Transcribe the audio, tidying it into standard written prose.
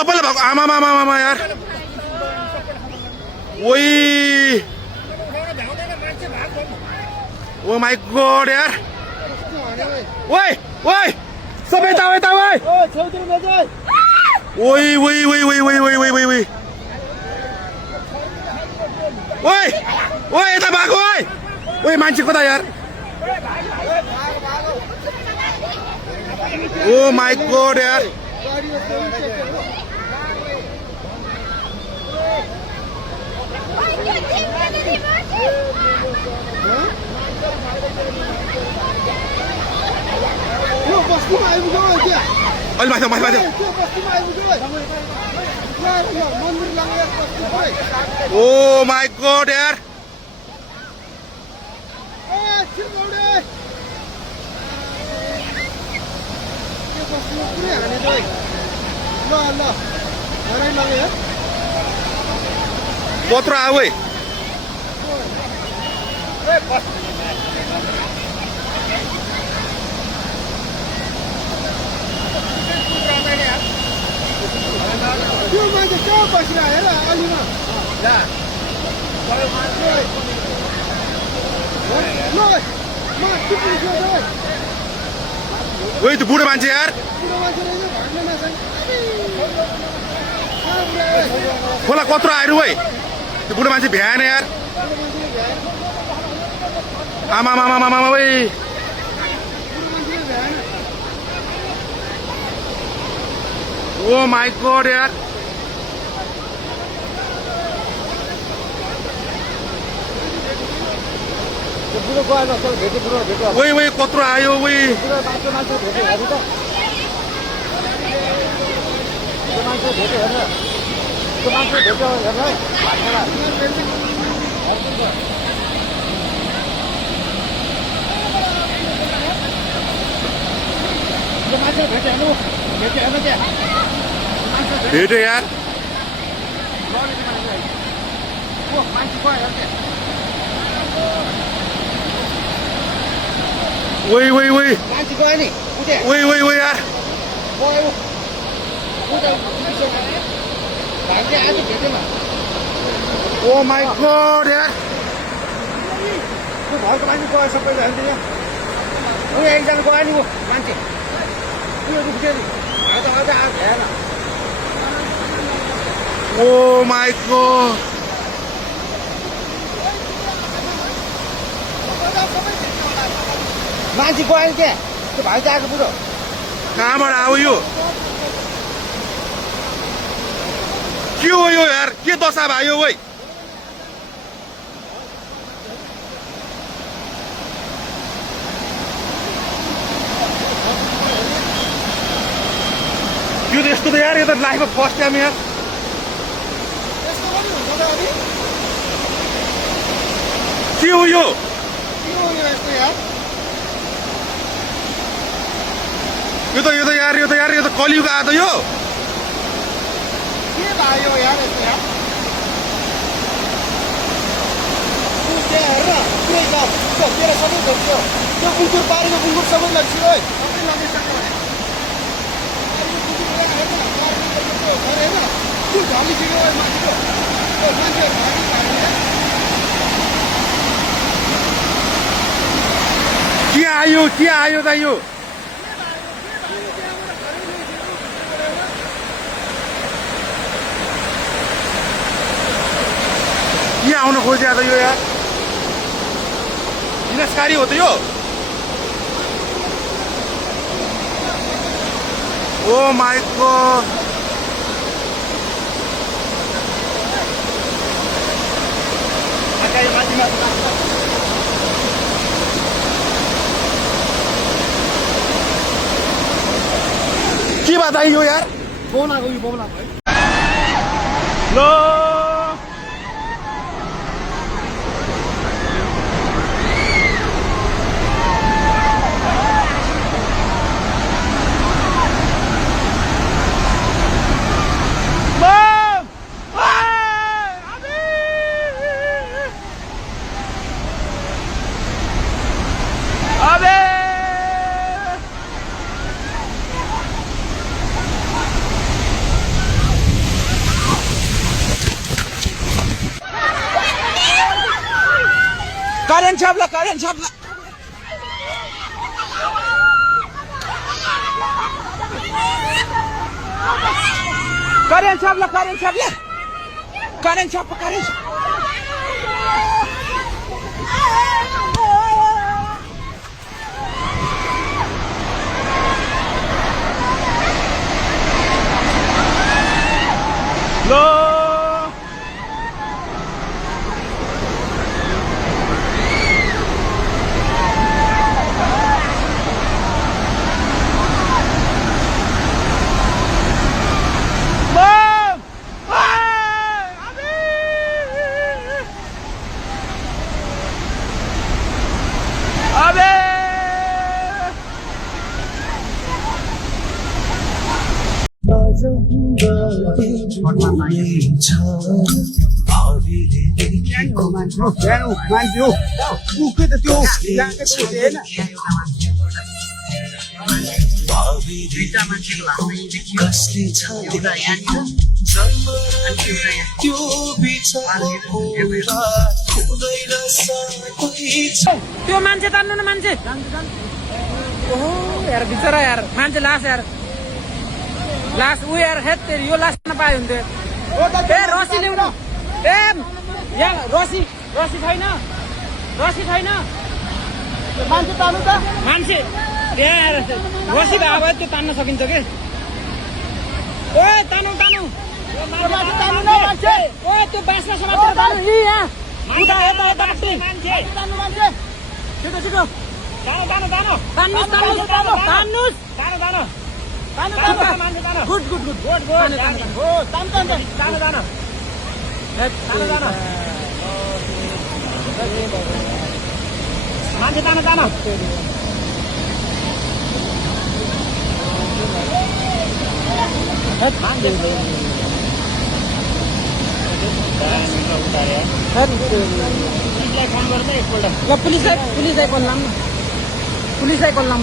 सबैले भएको आमा यार ओइ ओ माई गॉड यार ओइ ओइ सबै यता यता ओइ ओइ ओइ ओइ ओइ ओइ ओइ ओइ ओइ ओइ ओइ ओइ यता भागो ओइ ओइ मान्छे कता यार ओ माई गॉड यार अलि माथि माथि माथि ओ माई गॉड यार कत्रो आऊ है त्यो मान्छे कहाँ बसिरहेको हेर अलिमा ओइ त्यो बुढो मान्छे यार खोला कत्रो आएर है त्यो बुढो मान्छे भ्याएन यार आमा आमा आमा आमा ओइ ओ माई गॉड यार ओइ ओइ कत्रो आयो ओइ भेट्यो यार ओइ ओइ ओइ ओइ ओइ ओइ यार ओ माई गॉड यार घरको मान्छे गयो सबैले यहाँ एकजना गयो नि मान्छे ओ माई गॉड मान्छे गयो नि क्या त्यो भाइ त आएको बुढो कहाँबाट आऊ यो के हो यो यार के दशा भयो ओइ यो त यस्तो त यार यो त लाइफमा फर्स्ट टाइम यार के हो यो यो त कलियुग आयो त यो के भयो यार यस्तो यार हेर पुरै छ तेरो सबै धोक्यो त्यो कुकुर पारेको कुकुर सबै लग्छ है सबै लगिसक्यो हेर त्यो ढलिसक्यो मान्छेको के आयो त यो के आउन खोज्या त यो यार विनाशकारी हो त यो ओ माई गॉड के बात आयो यार फोन आएको यो बोला भाइ लो करेन्ट छाप्ला करेन्ट छाप्ला करेन्ट छाप्ला करेन्ट छाप्ला करेन्ट छाप करेन्ट लो मान्छे उखै त त्यो ल्याएको त हुँदैन त्यो मान्छे तान्नु न मान्छे ओहो यार बिचरा यार मान्छे लास यार लास ऊ यार हेत तेरी यो लास नपाए हुन्थ्यो ए रसी ल्याउनु ए यहाँ रसी रसी छैन रसी छैन मान्छे तान्नु त मान्छे यहाँ रसी भए भए त्यो तान्न सकिन्छ के ओ तानु तानु मान्छे तान्नु न मान्छे ओ त्यो बाँसमा समातेर तानु यी यहाँ उता यता यतापट्टि तान्नु मान्छे छिटो छिटो तानु तानु तानु तान्नुस् तान्नुस् तान्नुस् तानु तानु तानु तानु मान्छे तानु good good good good good हो तान्नु तान्नु तानु तानु तानु तानु मान्छे तानु तानु पुलिसलाई कल लाम न पुलिसलाई कल लाम